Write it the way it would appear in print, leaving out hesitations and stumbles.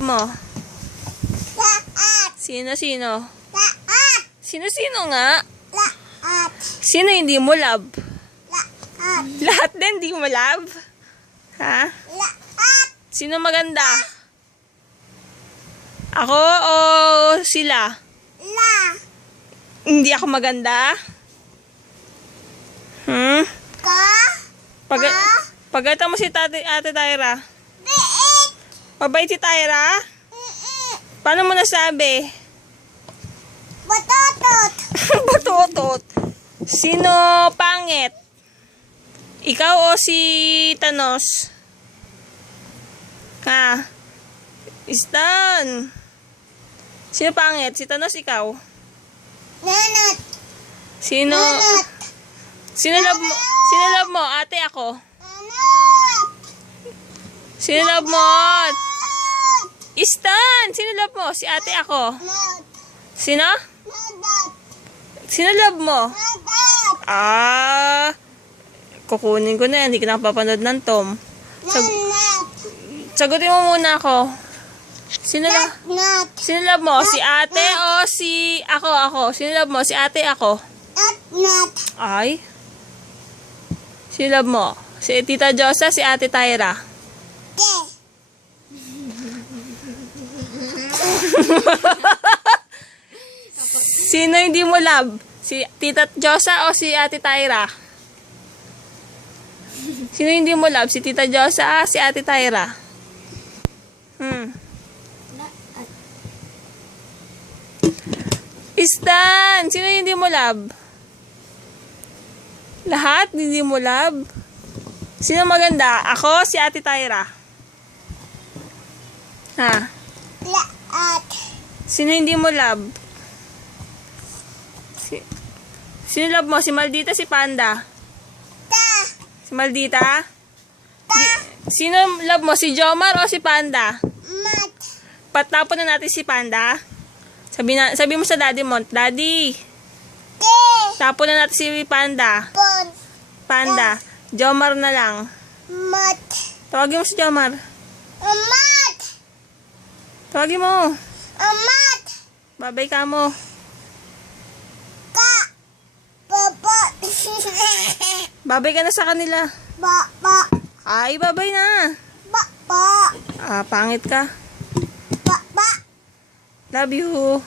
mo? Lahat. Sino? Lahat. Sino nga? Lahat. Sino hindi mo love? Lahat. Lahat din hindi mo love? Ha? Lahat. Sino maganda? Ako o sila? La. Hindi ako maganda? Ka. Pagkata mo si Ate Tyra. Biit. Mabait si Tyra? Paano mo nasabi? Batotot. Batotot. Sino pangit? Ikaw o si Thanos? Ha? Istan. Sino pangit? Si Thanos, ikaw? Nanat. Sino? Nanat. Sino love mo? Sino love mo? Ate, ako. Nanat. Sino love mo? Istan. Sino love mo? Si ate, ako. Nanat. Sino? Nanat. Sino love mo? Nanat. Kukunin ko na yan. Hindi ka nakapapanood ng Tom. Nanat. Sagutin mo muna ako. Sino love mo? Si ate o si ako? Sino love mo? Si ate, ako? Nat. Ay? Sino love mo? Si Tita Josa, si Ate Tyra? Te. Sino hindi mo love? Si Tita Josa o si Ate Tyra? Sino hindi mo love? Si Tita Josa, si Ate Tyra? Istan! Sino hindi mo love? Lahat hindi mo love? Sino maganda? Ako, si Ate Tyra? Ha? Laat. Sino hindi mo love? Sino love mo? Si Maldita, si Panda? Ta. Si Maldita? Sino love mo? Si Jomar o si Panda? Mat. Patapon na natin si Panda. Sabi mo sa daddy mo, Daddy, Te. tapon na natin si Panda. Pon. Panda. Jomar na lang. Mat. Tawagin mo si Jomar. Amat. Tawagin mo. Amat. Babay ka mo. Ka. Papa. Babay ka na sa kanila. Baba. Ay, babay na. Baba. Pangit ka. Baba. Love you.